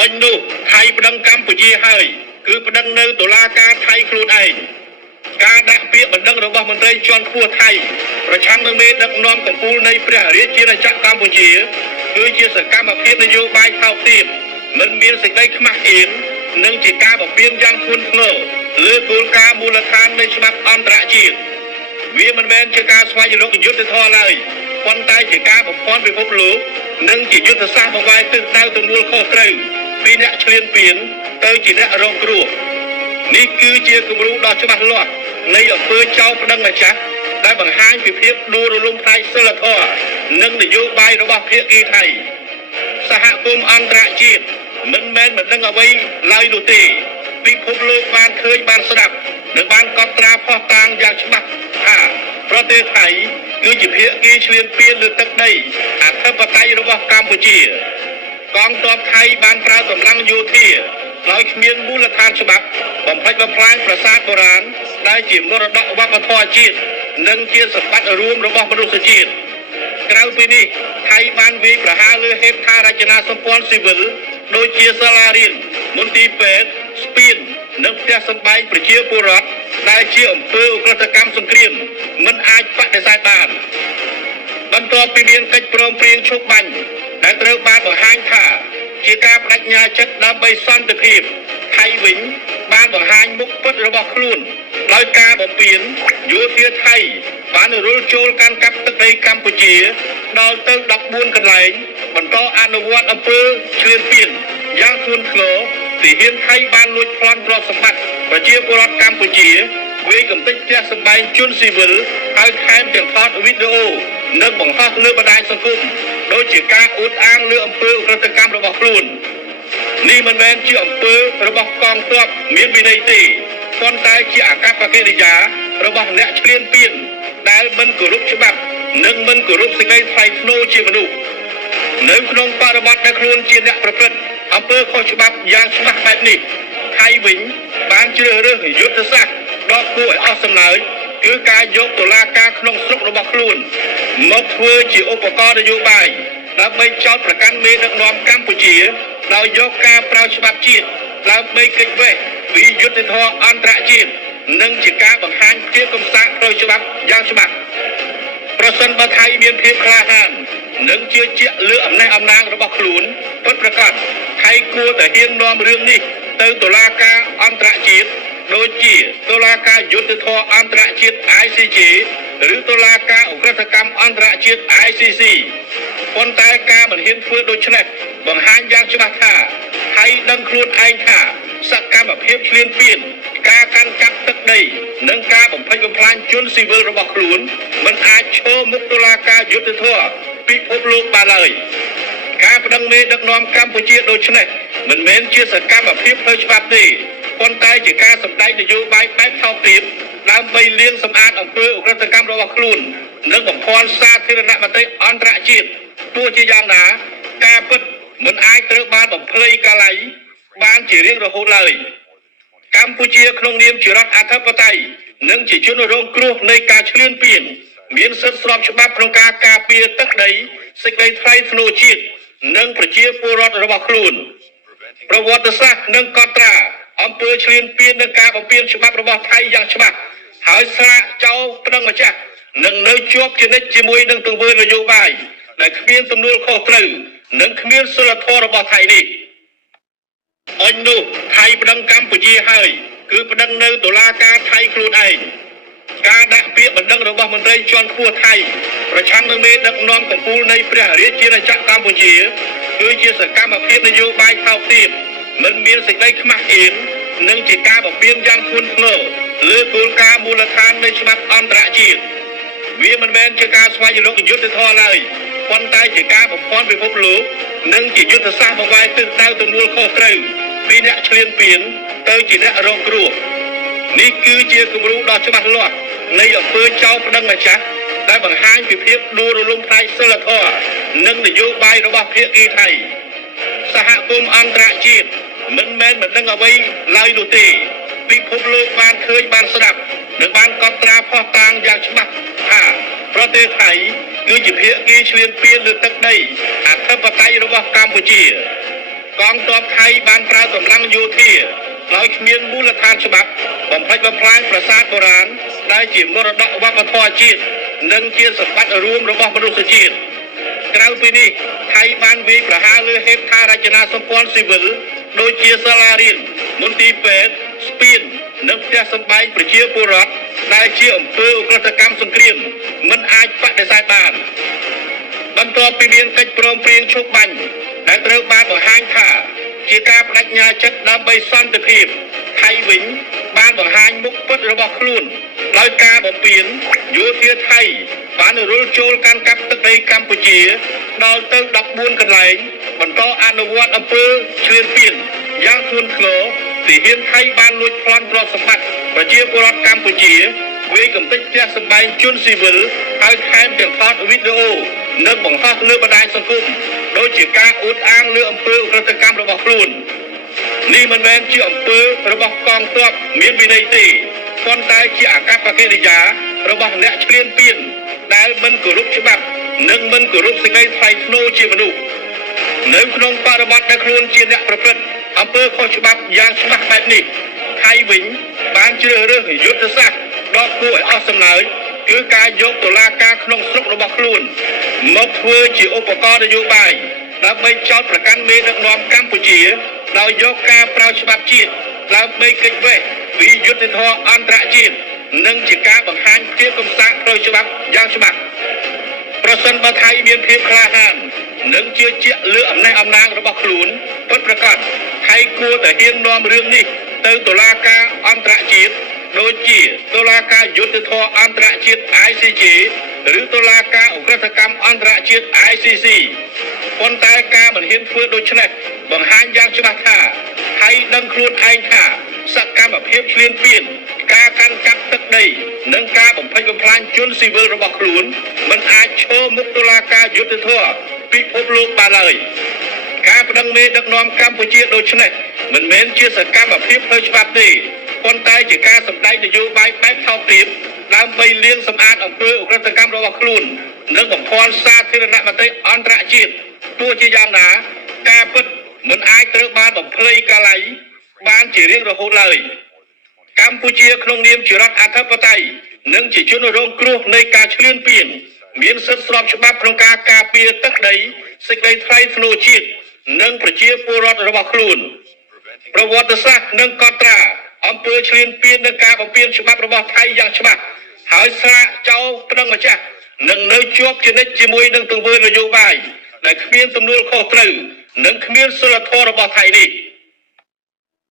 អញនោះថៃប្តឹងកម្ពុជាហើយគឺប្តឹងនៅតុលាការថៃខ្លួនឯងការដាក់ពាក្យបណ្ដឹងរបស់មន្ត្រីជាន់ខ្ពស់ថៃប្រឆាំងនឹងមេដឹកនាំកម្ពុជានៃព្រះរាជាណាចក្រកម្ពុជាគឺជាសកម្មភាពនយោបាយថោកទាបមិនមានសេចក្តីខ្មាស់អៀននិងជាការបំពានយ៉ាងធ្ងន់ធ្ងរលើគោលការណ៍មូលដ្ឋាននៃច្បាប់អន្តរជាតិវាមិនមែនជាការស្វែងរកយុត្តិធម៌ឡើយប៉ុន្តែជាការបំភាន់ពិភពលោកនិងជាយុទ្ធសាស្ត្របង្វែរទិសដៅទំនួលខុសត្រូវពីអ្នកឈ្លានពានទៅជាអ្នករងគ្រោះនេះគឺជាគំរូដ៏ច្បាស់លាស់នៃអំពើចោទប្តឹងម្ចាស់ដែលបង្ហាញពីភាពដួលរលំផ្នែកសិលធម៌និងនយោបាយរបស់ភាគីថៃសហគមន៍អន្តរជាតិមិនមែនមិនដឹងអ្វីឡើយនោះទេពិភពលោកបានឃើញបានស្ដាប់និងបានកត់ត្រាផុសតាងយ៉ាងច្បាស់ថាប្រទេសថៃគឺជាភាគីឈ្លានពានលើទឹកដីអធិបតេយ្យរបស់កម្ពុជាកងទ័ពថៃបានប្រើកម្លាំងយោធាដោយគ្មានមូលដ្ឋានច្បាប់បំផ្លិចបំផ្លាញប្រាសាទបុរាណដែលជាមរតកវប្បធម៌ជាតិនិងជាសម្បត្តិរួមរបស់មនុស្សជាតិក្រៅពីនេះថៃបានវាយប្រហារលើហេដ្ឋារចនាសម្ព័ន្ធស៊ីវិលដូចជាសាលារៀនមន្ទីរពេទ្យស្ពាននិងផ្ទះសម្បែងប្រជាពលរដ្ឋដែលជាអំពើឧក្រិដ្ឋកម្មសង្គ្រាមមិនអាចបដិសេធបានបន្ទាប់ពីមានកិច្ចព្រមព្រៀងឈប់បាញ់ដែលត្រូវបានបង្ហាញថាជាការបដិញ្ញាចិត្តដើម្បីសន្តិភាពថៃវិញបានបង្ហាញមុខពិតរបស់ខ្លួនដោយការបំពានយោធាថៃបានរុលចូលកាន់កាប់ទឹកដីកម្ពុជាដល់ទៅ14កន្លែងបន្តអនុវត្តអំពើឈ្លានពានយ៉ាងធ្ងន់ធ្ងរទាហានថៃបានលួចប្លន់ទ្រព្យសម្បត្តិប្រជាពលរដ្ឋកម្ពុជាវាយកំទេចផ្ទះសម្បែងជនស៊ីវិលហើយថែមទាំងថតវីដេអូនិងបង្ហោះលើបណ្ដាញសង្គមដោយជាការអួតអាងលើអំពើឧក្រិដ្ឋកម្មរបស់ខ្លួននេះមិនមែនជាអំពើរបស់កងទ័ពមានវិន័យទេប៉ុន្តែជាអាកប្បកិរិយារបស់អ្នកឈ្លានពានដែលមិនគោរពច្បាប់និងមិនគោរពសេចក្តីថ្លៃថ្នូរជាមនុស្សនៅក្នុងបរិបទដែលខ្លួនជាអ្នកប្រព្រឹត្តអំពើខុសច្បាប់យ៉ាងច្បាស់បែបនេះថៃវិញបានជ្រើសរើសយុទ្ធសាស្ត្រដ៏គួរឲ្យអស់សំណើចគឺការយកតុលាការក្នុងស្រុករបស់ខ្លួនមកធ្វើជាឧបករណ៍នយោបាយដើម្បីចោទប្រកាន់មេដឹកនាំកម្ពុជាដោយយកការប្រើច្បាប់ជាតិដើម្បីគេចវេះពីយុត្តិធម៌អន្តរជាតិនិងជាការបង្ហាញភាពកំសាកផ្លូវច្បាប់យ៉ាងច្បាស់ប្រសិនបើថៃមានភាពក្លាហាននិងជឿជាក់លើអំណះអំណាងរបស់ខ្លួនពិតប្រាកដថៃគួរតែហ៊ាននាំរឿងនេះទៅតុលាការអន្តរជាតិដូចជាតុលាការយុត្តិធម៌អន្តរជាតិ ICJ ឬតុលាការឧក្រិដ្ឋកម្មអន្តរជាតិ ICC ប៉ុន្តែការមិនហ៊ានធ្វើដូច្នេះបង្ហាញយ៉ាងច្បាស់ថាថៃដឹងខ្លួនឯងថាសកម្មភាពឈ្លានពានការកាន់កាប់ទឹកដីនិងការបំផ្លិចបំផ្លាញជនស៊ីវិលរបស់ខ្លួនមិនអាចឈរមុខតុលាការយុត្តិធម៌ពិភពលោកបានឡើយការប្តឹងមេដឹកនាំកម្ពុជាដូចនេះមិនមែនជាសកម្មភាពផ្លូវច្បាប់ទេប៉ុន្តែជាការសម្ដែងនយោបាយបែបថោកទាបដើម្បីលាងសម្អាតអំពើឧក្រិដ្ឋកម្មរបស់ខ្លួននិងបំភាន់សាធារណមតិអន្តរជាតិទោះជាយ៉ាងណាការពិតមិនអាចត្រូវបានបំភ្លៃកាល័យបានជារៀងរហូតឡើយកម្ពុជាក្នុងនាមជារដ្ឋអធិបតេយ្យនិងជាជនរងគ្រោះនៃការឈ្លានពានមានសិទ្ធិស្របច្បាប់ក្នុងការការពារទឹកដីសេចក្តីថ្លៃថ្នូរជាតិនិងប្រជាពលរដ្ឋរបស់ខ្លួនប្រវត្តិសាស្ត្រនិងកត់ត្រាអំពើឈ្លានពាននិងការបំពានច្បាប់របស់ថៃយ៉ាងច្បាស់ហើយស្រាកចោលប្តឹងម្ចាស់នឹងនៅជាប់ជានិច្ចជាមួយនឹងទង្វើនយោបាយដែលគ្មានទំនួលខុសត្រូវនិងគ្មានសិលធម៌របស់ថៃនេះអញនោះថៃប្តឹងកម្ពុជាហើយគឺប្តឹងនៅតុលាការថៃខ្លួនឯងការដាក់ពាក្យបណ្ដឹងរបស់មន្ត្រីជាន់ខ្ពស់ថៃប្រឆាំងនឹងមេដឹកនាំកម្ពុជានៃព្រះរាជាណាចក្រកម្ពុជាគឺជាសកម្មភាពនយោបាយថោកទាបមិនមានសេចក្តីខ្មាស់អៀននិងជាការបំពានយ៉ាងធ្ងន់ធ្ងរលើគោលការណ៍មូលដ្ឋាននៃច្បាប់អន្តរជាតិវាមិនមែនជាការស្វែងរកយុត្តិធម៌ឡើយប៉ុន្តែជាការបំភាន់ពិភពលោកនិងជាយុទ្ធសាស្ត្របង្វែរទិសដៅទំនួលខុសត្រូវពីអ្នកឈ្លានពានទៅជាអ្នករងគ្រោះនេះគឺជាគំរូដ៏ច្បាស់លាស់នៃអំពើចោទប្តឹងម្ចាស់ដែលបង្ហាញពីភាពដួលរលំផ្នែកសិលធម៌និងនយោបាយរបស់ភាគីថៃសហគមន៍អន្តរជាតិមិនមែនមិនដឹងអ្វីឡើយនោះទេពិភពលោកបានឃើញបានស្ដាប់និងបានកត់ត្រាផុសតាងយ៉ាងច្បាស់ថាប្រទេសថៃគឺជាភាគីឈ្លានពានលើទឹកដីអធិបតេយ្យរបស់កម្ពុជា កងទ័ពថៃបានប្រើកម្លាំងយោធាដោយគ្មានមូលដ្ឋានច្បាប់បំផ្លិចបំផ្លាញប្រាសាទបុរាណដែលជាមរតកវប្បធម៌ជាតិនិងជាសម្បត្តិរួមរបស់មនុស្សជាតិក្រៅពីនេះថៃបានវាយប្រហារលើហេដ្ឋារចនាសម្ព័ន្ធស៊ីវិលដូចជាសាលារៀនមន្ទីរពេទ្យស្ពាននិងផ្ទះសម្បែងប្រជាពលរដ្ឋដែលជាអំពើឧក្រិដ្ឋកម្មសង្គ្រាមមិនអាចបដិសេធបានបន្ទាប់ពីមានកិច្ចព្រមព្រៀងឈប់បាញ់ដែលត្រូវបានបង្ហាញថាជាការបដិញ្ញាចិត្តដើម្បីសន្តិភាពថៃវិញបានបង្ហាញមុខពិតរបស់ខ្លួនដោយការបំពានយោធាថៃបានរុលចូលកាន់កាប់ទឹកដីកម្ពុជាដល់ទៅ14កន្លែងបន្តអនុវត្តអំពើឈ្លានពានយ៉ាងធ្ងន់ធ្ងរទាហានថៃបានលួចប្លន់ទ្រព្យសម្បត្តិប្រជាពលរដ្ឋកម្ពុជាវាយកំទេចផ្ទះសម្បែងជនស៊ីវិលហើយថែមទាំងថតវីដេអូនិងបង្ហោះលើបណ្ដាញសង្គមដោយជាការអួតអាងលើអំពើឧក្រិដ្ឋកម្មរបស់ខ្លួននេះមិនមែនជាអំពើរបស់កងទ័ពមានវិន័យទេប៉ុន្តែជាអាកប្បកិរិយារបស់អ្នកឈ្លានពានដែលមិនគោរពច្បាប់និងមិនគោរពសេចក្តីថ្លៃថ្នូរជាមនុស្សនៅក្នុងបរិបទដែលខ្លួនជាអ្នកប្រព្រឹត្តអំពើខុសច្បាប់យ៉ាងច្បាស់បែបនេះថៃវិញបានជ្រើសរើសយុទ្ធសាស្ត្រដ៏គួរឲ្យអស់សំណើចគឺការយកតុលាការក្នុងស្រុករបស់ខ្លួនមកធ្វើជាឧបករណ៍នយោបាយដើម្បីចោទប្រកាន់មេដឹកនាំកម្ពុជាដោយយកការប្រើច្បាប់ជាតិដើម្បីគេចវេះពីយុត្តិធម៌អន្តរជាតិនិងជាការបង្ហាញភាពកំសាកផ្លូវច្បាប់យ៉ាងច្បាស់ប្រសិនបើថៃមានភាពក្លាហាននិងជឿជាក់លើអំណះអំណាងរបស់ខ្លួនពិតប្រាកដថៃគួរតែហ៊ាននាំរឿងនេះទៅតុលាការអន្តរជាតិដូចជាតុលាការយុត្តិធម៌អន្តរជាតិ ICJ ឬតុលាការឧក្រិដ្ឋកម្មអន្តរជាតិ ICC ប៉ុន្តែការមិនហ៊ានធ្វើដូច្នេះបង្ហាញយ៉ាងច្បាស់ថាថៃដឹងខ្លួនឯងថាសកម្មភាពឈ្លានពានការកាន់កាប់ទឹកដីនិងការបំផ្លិចបំផ្លាញជនស៊ីវិលរបស់ខ្លួនមិនអាចឈរមុខតុលាការយុត្តិធម៌ពិភពលោកបានឡើយការប្តឹងមេដឹកនាំកម្ពុជាដូចនេះមិនមែនជាសកម្មភាពផ្លូវច្បាប់ទេប៉ុន្តែជាការសម្ដែងនយោបាយបែបថោកទាបដើម្បីលាងសម្អាតអំពើឧក្រិដ្ឋកម្មរបស់ខ្លួននិងបំភាន់សាធារណមតិអន្តរជាតិទោះជាយ៉ាងណាការពិតមិនអាចត្រូវបានបំភ្លៃកាល័យបានជារៀងរហូតឡើយកម្ពុជាក្នុងនាមជារដ្ឋអធិបតេយ្យនិងជាជនរងគ្រោះនៃការឈ្លានពានមានសិទ្ធិស្របច្បាប់ក្នុងការការពារទឹកដីសេចក្តីថ្លៃថ្នូរជាតិនិងប្រជាពលរដ្ឋរបស់ខ្លួនប្រវត្តិសាស្ត្រនិងកត់ត្រាអំពើឈ្លានពាននិងការបំពានច្បាប់របស់ថៃយ៉ាងច្បាស់ហើយស្រាកចោលប្តឹងម្ចាស់នឹងនៅជាប់ជានិច្ចជាមួយនឹងទង្វើនយោបាយដែលគ្មានទំនួលខុសត្រូវនិងគ្មានសិលធម៌របស់ថៃនេះ